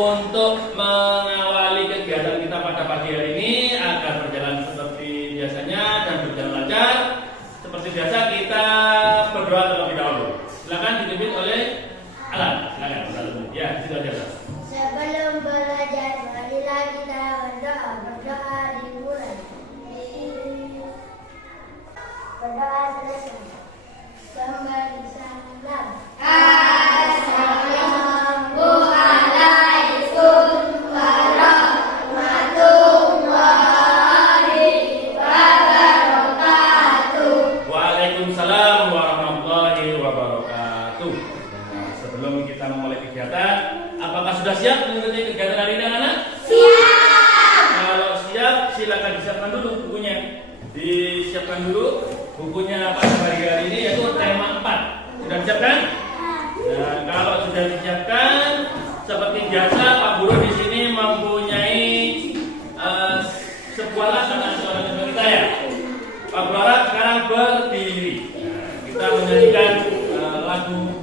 untuk mengawali kegiatan kita pada pagi hari ini agar berjalan seperti biasanya dan berjalan lancar. Seperti biasa kita berdoa terlebih dahulu. Silakan dipimpin oleh Alan. Silakan. Ya, situ aja. Sebelum belajar, marilah kita berdoa dimulai. Berdoa selesai. Kembali salam. Assalamualaikum warahmatullahi wabarakatuh. Waalaikumsalam warahmatullahi wabarakatuh. Nah, sebelum kita memulai kegiatan, apakah sudah siap mengikuti kegiatan hari ini, anak-anak? Siap. Kalau siap, silakan disiapkan dulu bukunya. Disiapkan dulu bukunya pada pagi hari ini, yaitu tema 4. Sudah disiapkan? Nah, kalau sudah disiapkan, seperti biasa Pak Guru di sini mempunyai sebuah laksana untuk kita ya. Pak Guru harap sekarang berdiri. Nah, kita menyanyikan lagu.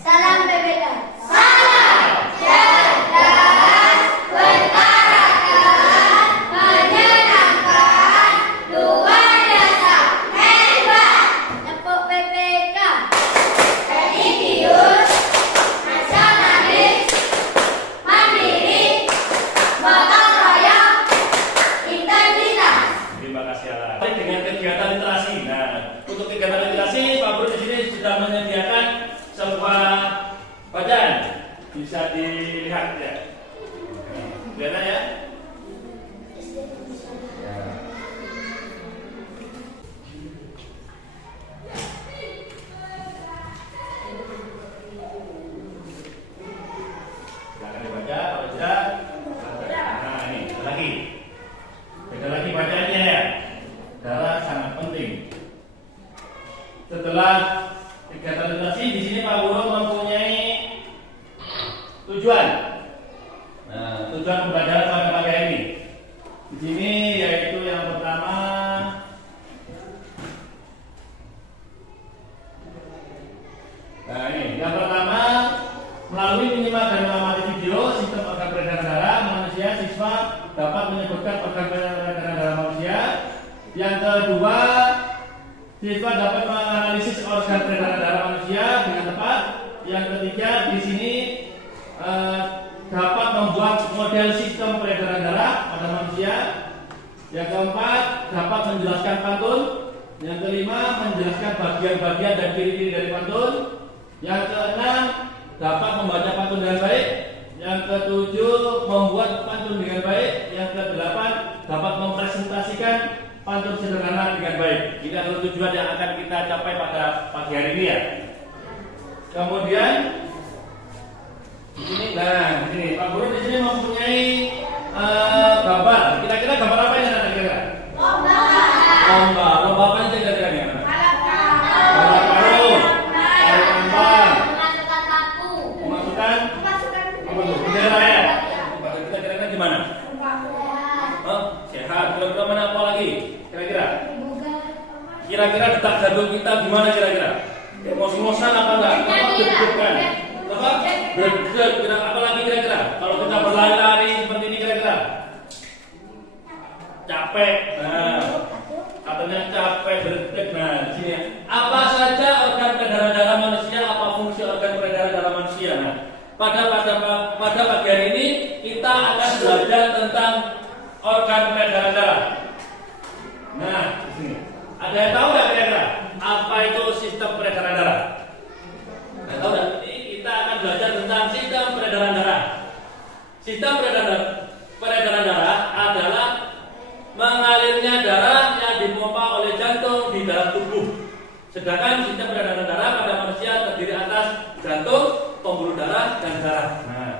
Salam PPK. Dengan kegiatan literasi. Nah, untuk kegiatan literasi, Pak Guru di sini sudah menyediakan sebuah bacaan. Bisa dilihat ya. Kelihatan ya? Silakan dibaca, kalau tidak, nah ini, ada lagi. Beda lagi bacaannya ya. Darah sangat penting. Setelah kegiatan literasi, di sini Pak Guru mempunyai tujuan. Nah, tujuan pembelajaran pada pagi hari ini. Di sini yaitu yang pertama, nah ini yang pertama, melalui minimal dan mengamati video sistem organ peredaran darah manusia, siswa dapat menyebutkan organ peredaran darah manusia. Yang kedua, siswa dapat menganalisis organ peredaran darah manusia dengan tepat. Yang ketiga, di sini dapat membuat model sistem peredaran darah pada manusia. Yang keempat, dapat menjelaskan pantun. Yang kelima, menjelaskan bagian-bagian dan ciri-ciri dari pantun. Yang keenam, dapat membaca pantun dengan baik. Yang ketujuh, membuat pantun dengan baik. Yang kedelapan, dapat mempresentasikan pantun sederhana dengan baik. Ini adalah tujuan yang akan kita capai pada pagi hari ini ya. Kemudian di sini, nah di sini Pak Guru di sini mempunyai gambar. Kira-kira gambar apa yang ada kira-kira? Lomba apa itu kira-kira? Balap karung, tarik tambang, memasukkan apa tuh? Bendera ya. Kita kira-kira gimana? Sehat. Kira-kira mana apa lagi? Kira-kira detak jantung kita gimana kira-kira? Ngos-ngosan apa enggak? Apa deg-degan? Apa? Deg-deg. Apa lagi kira-kira? Kalau kita berlari capek. Nah, katanya capek berdetak. Nah, di sini apa saja organ peredaran darah manusia, apa fungsi organ peredaran darah manusia. Nah, pada pagi hari ini kita akan belajar tentang organ peredaran darah. Nah, di sini ada yang tahu nggak kira-kira apa itu sistem peredaran darah? Nggak tahu nggak? Ini kita akan belajar tentang sistem peredaran darah. Sistem peredaran darah adalah mengalirnya darah yang dipompa oleh jantung di dalam tubuh. Sedangkan sistem peredaran darah pada manusia terdiri atas jantung, pembuluh darah, dan darah. Nah,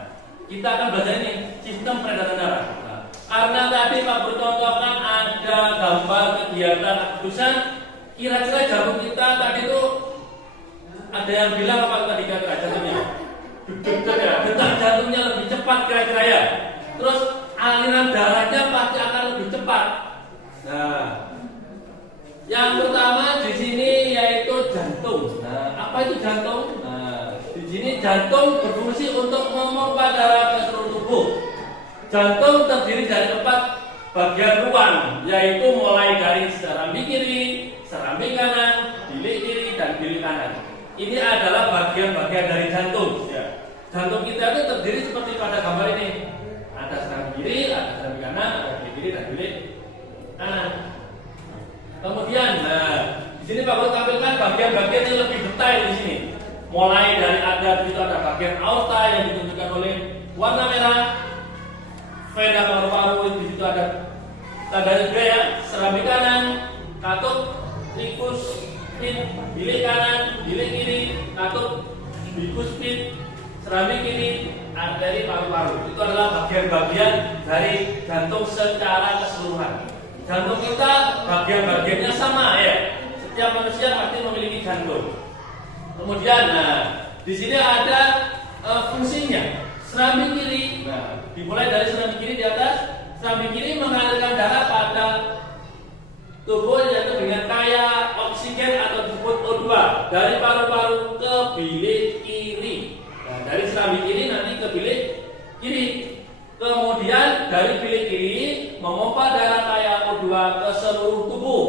kita akan belajar ini sistem peredaran darah. Nah, karena tadi Pak Guru contohkan ada gambar kegiatan akupunktur, kira-kira jantung kita tadi itu ada yang bilang apa tadi kira-kira jantungnya? Detak jantungnya lebih cepat kira-kira ya. Terus aliran darahnya pasti akan lebih cepat. Nah, yang pertama di sini yaitu jantung. Nah, apa itu jantung? Nah, di sini jantung berfungsi untuk memompa darah ke seluruh tubuh. Jantung terdiri dari 4 bagian ruang, yaitu mulai dari serambi kiri, serambi kanan, bilik kiri, dan bilik kanan. Ini adalah bagian-bagian dari jantung. Ya. Jantung kita itu terdiri seperti pada gambar ini. Ada serambi kiri, ada serambi kanan, ada bilik kiri dan bilik kanan. Kemudian, nah, di sini Pak Guru tampilkan bagian-bagian yang lebih detail di sini. Mulai dari ada di situ ada bagian aorta yang ditunjukkan oleh warna merah, vena paru-paru, di situ ada tanda juga ya, serambi kanan, katup, likus, pit, bilik kanan, bilik kiri, katup, bikus pit, serambi kiri, arteri paru-paru. Itu adalah bagian-bagian dari jantung secara keseluruhan. Jantung kita bagian-bagiannya sama ya. Setiap manusia pasti memiliki jantung. Kemudian, nah, di sini ada fungsinya. Serambi kiri, nah, dimulai dari serambi kiri di atas. Serambi kiri mengalirkan darah pada tubuh yaitu dengan kaya oksigen atau disebut O2 dari paru-paru ke bilik kiri. Nah, dari serambi kiri nanti ke bilik kiri. Kemudian dari bilik kiri memompa darah kaya O2 ke seluruh tubuh.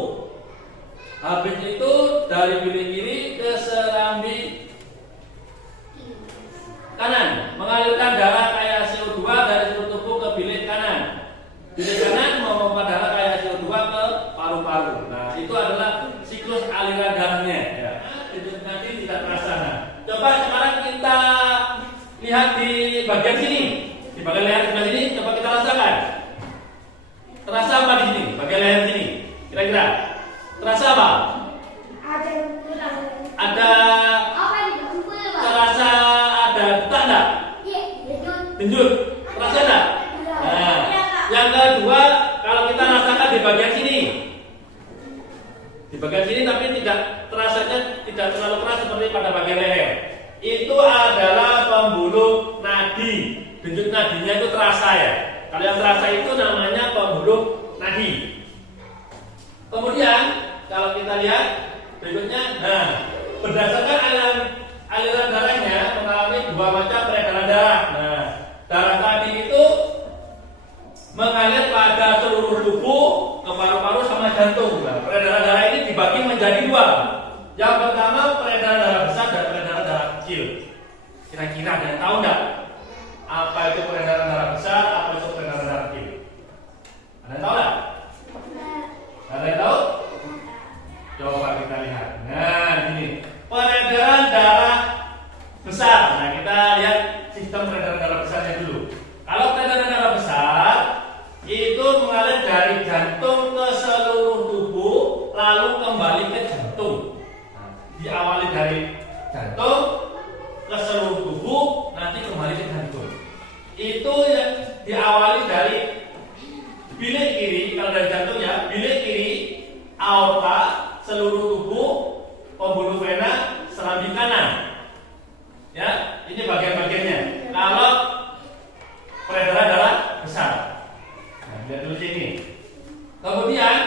Habis itu dari bilik kiri ke serambi kanan mengalirkan darah kaya CO2 dari seluruh tubuh ke bilik kanan. Bilik kanan memompa darah kaya CO2 ke paru-paru. Nah, itu adalah siklus aliran darahnya. Ya. Nanti tidak terasa. Nah, coba sekarang kita lihat di bagian sini. Di bagian leher sebelah sini, coba kita rasakan. Terasa apa di sini? Bagian leher sini. Kira-kira terasa apa? Ada terasa ada detak enggak? Denyut. Terasa enggak? Nah, yang kedua, kalau kita rasakan di bagian sini. Di bagian sini tapi tidak terasanya tidak terlalu keras seperti pada bagian leher. Itu adalah pembuluh nadi. Denyut nadinya itu terasa ya. Kalau yang terasa itu namanya pembuluh nadi. Kemudian kalau kita lihat berikutnya, nah, berdasarkan aliran darahnya mengalami 2 macam peredaran darah. Nah, darah tadi itu mengalir pada seluruh tubuh, ke paru-paru sama jantung. Nah, peredaran darah ini dibagi menjadi 2. Yang pertama peredaran darah besar dan peredaran darah kecil. Kira-kira ada yang tahu nggak? Apa itu peredaran darah besar, apa itu peredaran darah kecil? Ada yang tahu nggak? Ada yang tahu? Coba kita lihat. Nah, ini peredaran darah besar. Nah, kita lihat sistem peredaran darah besarnya dulu. Kalau peredaran darah besar itu mengalir dari jantung ke seluruh tubuh, lalu kembali ke jantung. Nah, diawali dari jantung ke seluruh tubuh, nanti kembali ke jantung. Itu yang diawali dari bilik kiri, kalau dari jantung ya, bilik kiri, aorta, seluruh tubuh, pembuluh vena, serambi kanan. Ya, ini bagian-bagiannya. Kalau peredaran darah besar. Nah, lihat dulu sini. Kemudian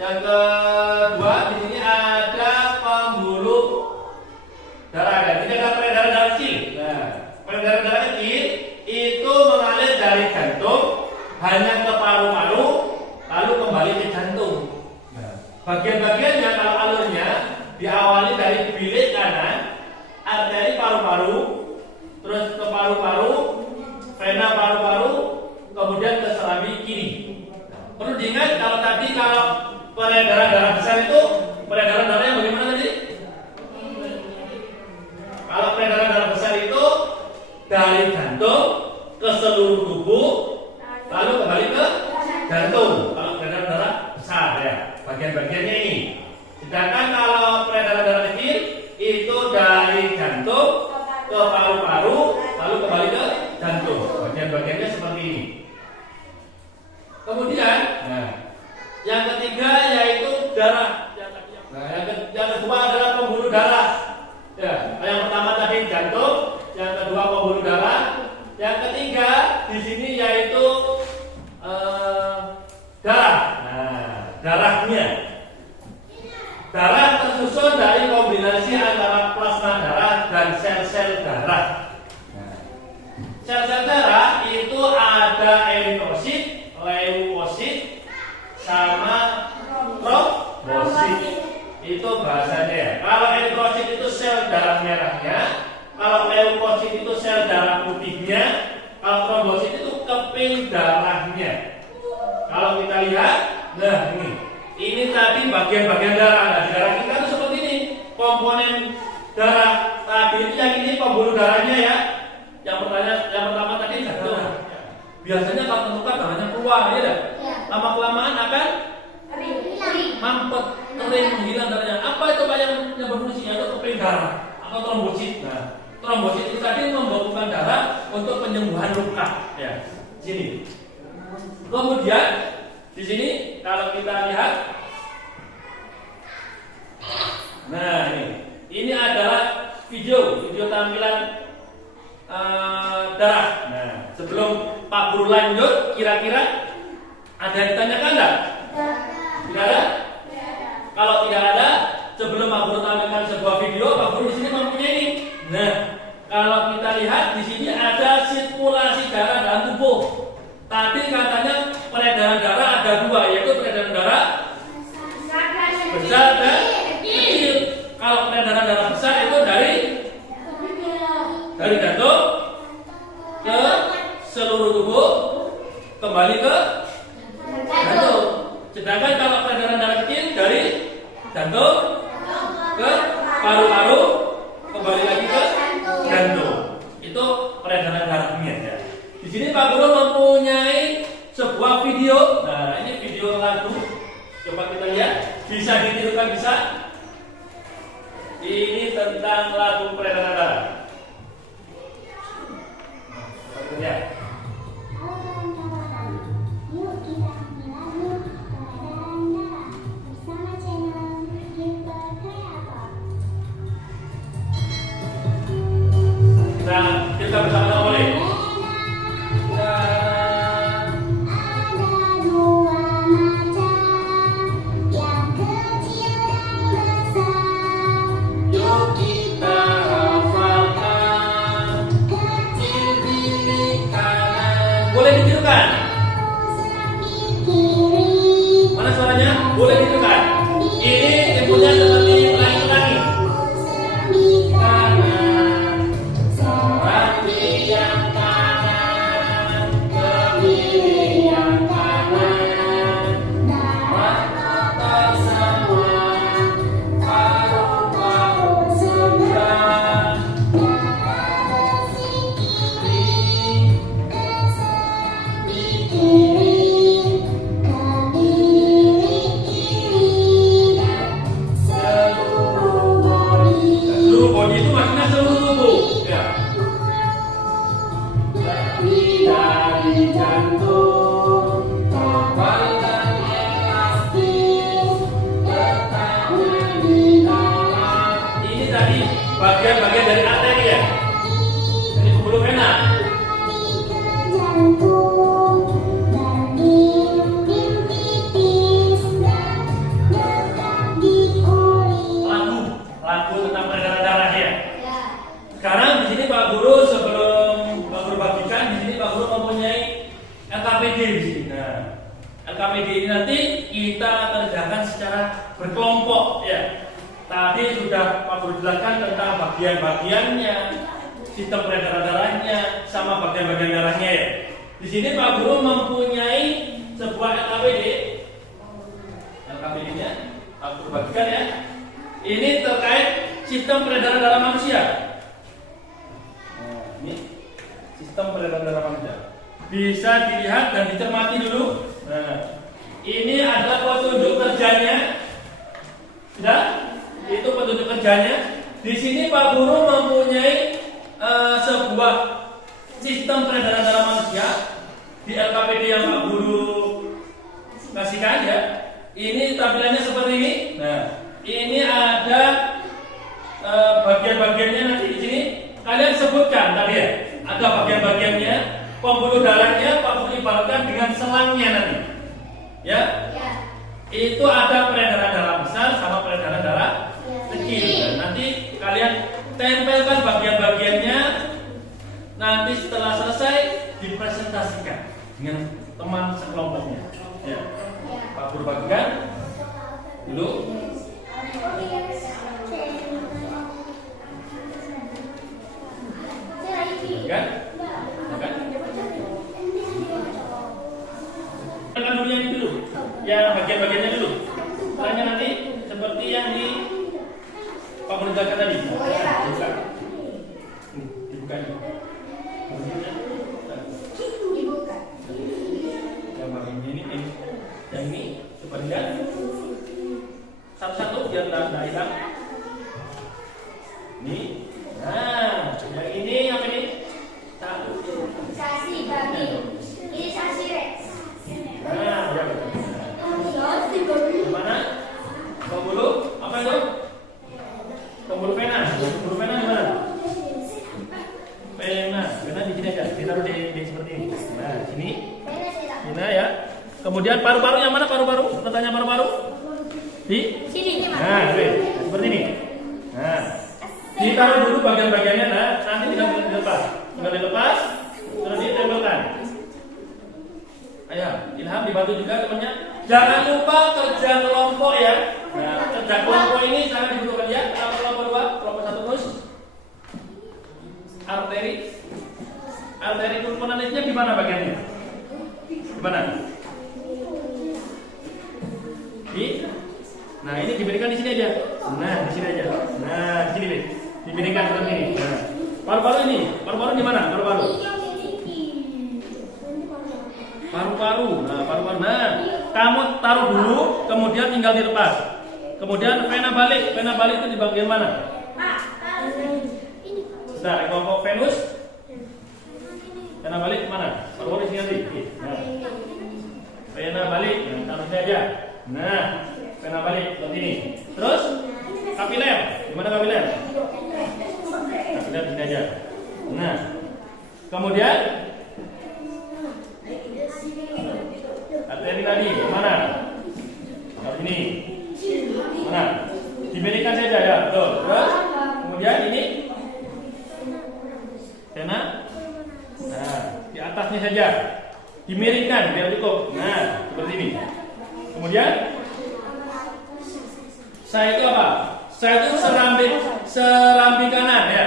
yang kedua di sini ada pembuluh darah. Dan ini ada peredaran darah kecil. Nah, peredaran darah kecil itu mengalir dari jantung hanya ke paru-paru, arteri paru-paru, terus ke paru-paru, vena paru-paru, kemudian ke serambi kiri. Perlu diingat kalau peredaran darah besar itu peredaran darahnya bagaimana tadi? Kalau peredaran darah besar itu dari jantung ke seluruh tubuh, lalu kembali ke jantung. Kalau peredaran darah besar ya, bagian-bagiannya ini. Sedangkan kalau peredaran darah kecil itu dari jantung ke paru-paru, lalu kembali ke jantung. Bagian-bagiannya seperti ini. Kemudian, yang ketiga yaitu darah. Yang kedua adalah pembuluh darah. Ya, yang pertama tadi jantung, yang kedua pembuluh darah, yang ketiga di sini yaitu darah. Nah, darahnya. Darah tersusun dari kombinasi antara plasma darah dan sel-sel darah. Sel-sel darah itu ada eritrosit, leukosit, sama trombosit. Itu bahasanya ya. Kalau eritrosit itu sel darah merahnya, kalau leukosit itu sel darah putihnya, kalau trombosit itu keping darahnya. Kalau kita lihat, nah ini tadi bagian-bagian darah. Nah, di darah kita itu seperti ini. Komponen darah tadi itu yang ini pembuluh darahnya ya. Yang pertama tadi jantung. Biasanya kalau terluka darahnya keluar ya. Lama kelamaan akan mampet, kering, menghilang darahnya. Apa itu Pak yang berfungsi? Itu keping darah atau trombosit. Nah, trombosit itu tadi membekukan darah untuk penyembuhan luka. Ya, sini. Kemudian di sini kalau kita lihat, nah ini adalah video tampilan darah. Nah, sebelum Pak Guru lanjut, kira-kira ada yang ditanyakan enggak? Tidak ada? Kalau tidak ada, sebelum Pak Guru tampilkan sebuah video, Pak Guru di sini mempunyai ini. Nah, kalau kita lihat di sini ada sirkulasi darah dalam tubuh. Tadi katanya peredaran darah ada dua, yaitu peredaran darah besar dan kecil. Kalau peredaran darah besar itu dari jantung ke seluruh tubuh, kembali ke jantung. Sedangkan kalau peredaran darah kecil dari jantung ke paru-paru, kembali lagi ke jantung. Itu peredaran darahnya ya. Di sini Pak Guru mempunyai sebuah video. Nah, ini video lagu. Coba kita lihat. Bisa ditirukan bisa? Ini tentang lagu peredaran darah. Ya. Halo kawan-kawan, yuk kita mengulangi peredaran darah bersama channel Gilbert Creator. Kita bersama boleh. Boleh ditirukan? Mana suaranya? Boleh ditirukan? Ini inputnya seperti ulangi-ulangi. Kanan, seperti yang kanan, ke kiri yang kanan, mata semua, paru-paru sebelah. Seluruh body itu maksudnya seluruh tubuh ya. Dari jantung kekuatan elastis letaknya di dalam. Ini tadi bagian-bagian dari arteri ya. Ini pembuluh vena. Lagu tentang peredaran darah ya. Sekarang di sini Pak Guru sebelum Pak Guru bagikan, di sini Pak Guru mempunyai LKPD di sini. Nah, LKPD ini nanti kita kerjakan secara berkelompok ya. tadi sudah Pak Guru jelaskan tentang bagian-bagiannya, sistem peredaran darahnya, sama bagian-bagian darahnya ya. Di sini Pak Guru mempunyai sebuah LKPD. LKPD-nya Pak Guru bagikan ya. Ini terkait sistem peredaran darah manusia. Nah, ini sistem peredaran darah manusia. Bisa dilihat dan dicermati dulu. Nah, ini adalah petunjuk kerjanya. Sudah? Itu petunjuk kerjanya. Di sini Pak Guru mempunyai sebuah sistem peredaran darah manusia di LKPD yang Pak Guru kasihkan ya. Ini tampilannya seperti ini. Nah, ini ada bagian-bagiannya nanti di sini. Kalian sebutkan tadi ya. Ada bagian-bagiannya. Pembuluh darahnya Pak Guru ibaratkan dengan selangnya nanti. Ya. Itu ada peredaran darah besar sama peredaran darah kecil. Nah, nanti kalian tempelkan bagian-bagiannya. Nanti setelah selesai dipresentasikan dengan teman sekelompoknya. Ya. Pak Guru bagikan dulu. Kan? Kan dulu yang dulu. Ya bagian-bagiannya dulu. Caranya nanti seperti yang di Pak Guru jelaskan tadi. Dibuka. Dibuka. Yang ini coba lihat satu-satu biar tidak hilang. Ini. Nah, yang ini apa ini? Satu. Sasi babi. Ini sasi Rex. Nah, ya. Mana? Pembuluh apa itu? Pembuluh pena. Pembuluh pena di mana? Pena di sini aja. Ditaruh di seperti ini. Nah, sini. Nah ya. Kemudian paru-paru yang mana paru-paru? Tanya paru-paru? Di sini Mas. Nah, seperti ini. Nah, ditaruh dulu bagian-bagiannya. Nah, nanti tinggal dilepas. Tinggal dilepas, terus ditempelkan. Ayo, Ilham dibantu juga temannya. Jangan lupa kerja kelompok ya. Nah, kerja kelompok ini sangat dibutuhkan ya. Kelompok 2, kelompok 1 terus. Arteri pulmonarisnya di mana bagiannya? Di mana? Nah, ini diberikan di sini aja. Nah, di sini aja. Nah, di sini nih. Diberikan seperti ini. Nah, paru-paru ini. Paru-paru di mana? Paru-paru. Paru-paru. Nah, paru-paru. Nah, kamu taruh dulu, kemudian tinggal dilepas. Kemudian pena balik. Pena balik itu di bagian mana? Nah, kelompok venus. Pena balik mana? Paru-paru di sini nanti. Nah. Pena balik. Nah, taruh sini aja. Nah, pena balik seperti ini. Terus kapiler. Di mana kapiler? Kapiler di sini aja. Nah, kemudian arteri tadi mana? Seperti ini. Mana? Diberikan saja ya, betul. Terus kemudian ini pena. Nah, di atasnya saja. Dimiringkan biar cukup. Nah, seperti ini. Kemudian saya itu apa? Saya itu serambi kanan ya.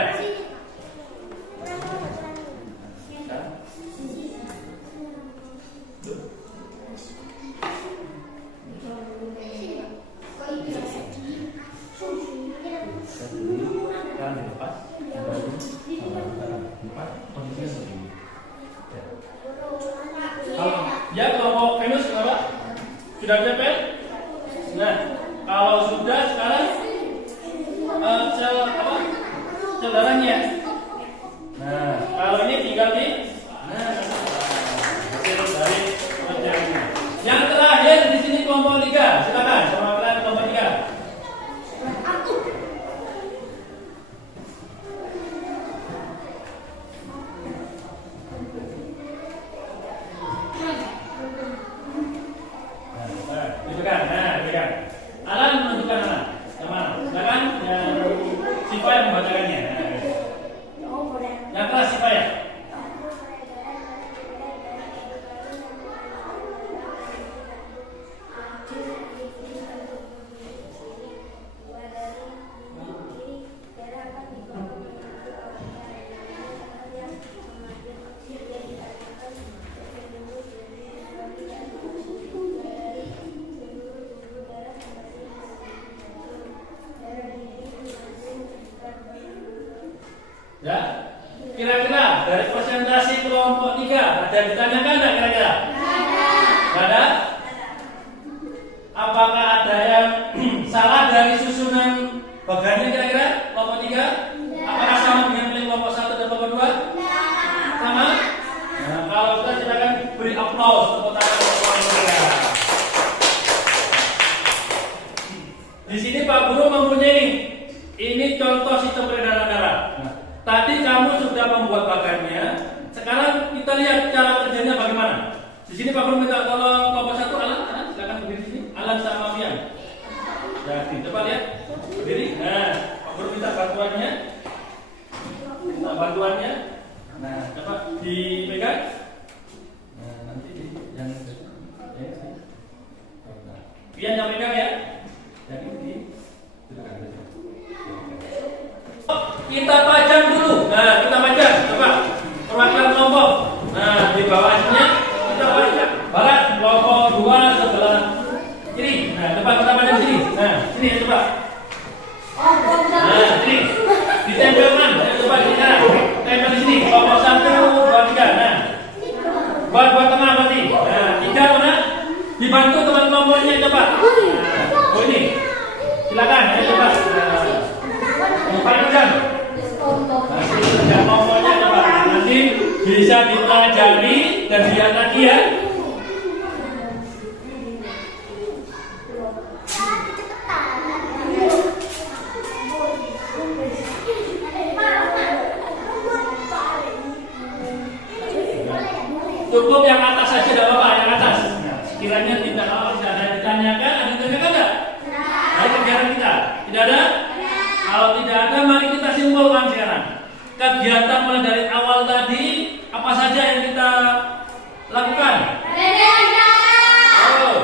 Ya, kelompok venus apa? Sudah capek? Nah, kalau sudah sekarang sel darahnya. Nah, kalau ini tinggal di hasil dari kerjanya. Yang terakhir di sini kelompok 3. Silakan sama kalian kelompok 3. Tunjukkan, Alan menunjukkan Alan. Yang mana? Silakan yang Siva yang membacakannya. Yang kelas Siva ya. Ya. Kira-kira dari presentasi kelompok 3 ada yang ditanyakan enggak kira-kira? Enggak ada. Apakah ada yang salah dari susunan bagannya kira-kira kelompok 3? Apakah sama dengan kelompok 1 dan kelompok 2? Sama? Nah, kalau sudah silakan beri aplaus tepuk tangan untuk kelompok 3. Di sini Pak Guru mempunyai ini contoh sistem peredaran darah. Nah, tadi kamu sudah membuat bagannya. Sekarang kita lihat cara kerjanya bagaimana. Di sini Pak Guru minta tolong kelompok 1 Alan, silakan berdiri di sini. Alan sama Mian. Jadi coba lihat berdiri. Nah, Pak Guru minta bantuannya. Nah, coba dipegang. Nah, nanti yang Pian yang pegang ya. Yang ini kita pajang dulu. Nah, kita pajang. Coba perwakilan kelompok. Nah, di bawahnya kita pajang. Barat kelompok 2 sebelah kiri. Nah, coba kita pajang sini. Nah, sini coba. Nah, sini. Ditempelkan. Coba kita tempel di sini. Kelompok 1, 2, 3. Nah, buat tengah berarti. Nah, 3 mana? Dibantu teman kelompoknya coba. Nah, oh ini. Silakan ya coba. Panjang. Nanti kelompoknya coba. Nanti bisa dipelajari dan dilihat lagi ya. Cukup yang atas saja, tidak apa-apa, yang atas. Sekiranya tidak ada yang ditanyakan, ada yang ditanyakan enggak? Dari kegiatan kita, tidak ada? Kalau tidak ada, mari kita simpulkan sekarang. Kegiatan mulai dari awal tadi, apa saja yang kita lakukan? Oh,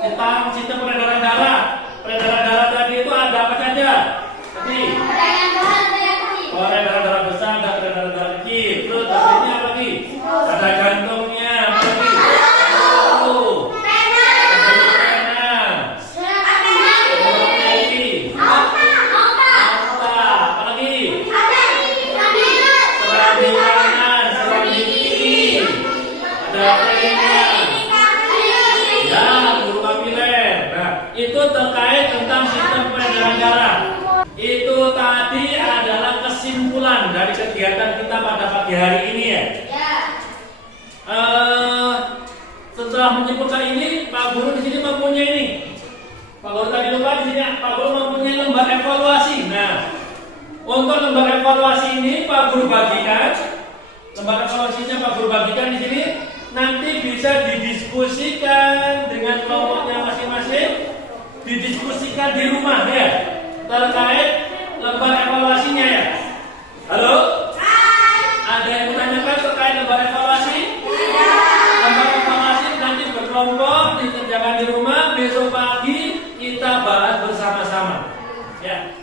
tentang sistem peredaran darah. Peredaran darah tadi itu ada apa saja? Tadi. Peredaran darah besar dan peredaran darah kecil. Terus ini apa lagi? Ada gantungnya, apa lagi? Itu terkait tentang sistem peredaran darah. Itu tadi adalah kesimpulan dari kegiatan kita pada pagi hari ini ya. Setelah menyimpulkan ini, Pak Guru di sini mempunyai ini. Pak Guru tadi lupa di sini, Pak Guru mempunyai lembar evaluasi. Nah, untuk lembar evaluasi ini Pak Guru bagikan. Lembar evaluasinya Pak Guru bagikan di sini. Nanti bisa didiskusikan dengan kelompoknya masing-masing. Didiskusikan di rumah ya terkait lembar evaluasinya ya. Halo? Ada yang menanyakan terkait lembar evaluasi? Lembar evaluasi nanti berkelompok dikerjakan di rumah. Besok pagi kita bahas bersama-sama. Ya.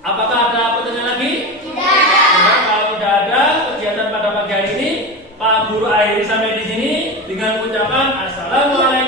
Apakah ada pertanyaan lagi? Tidak. Kalau tidak ada kegiatan pada pagi hari ini, Pak Guru akhiri sampai di sini dengan ucapan assalamualaikum.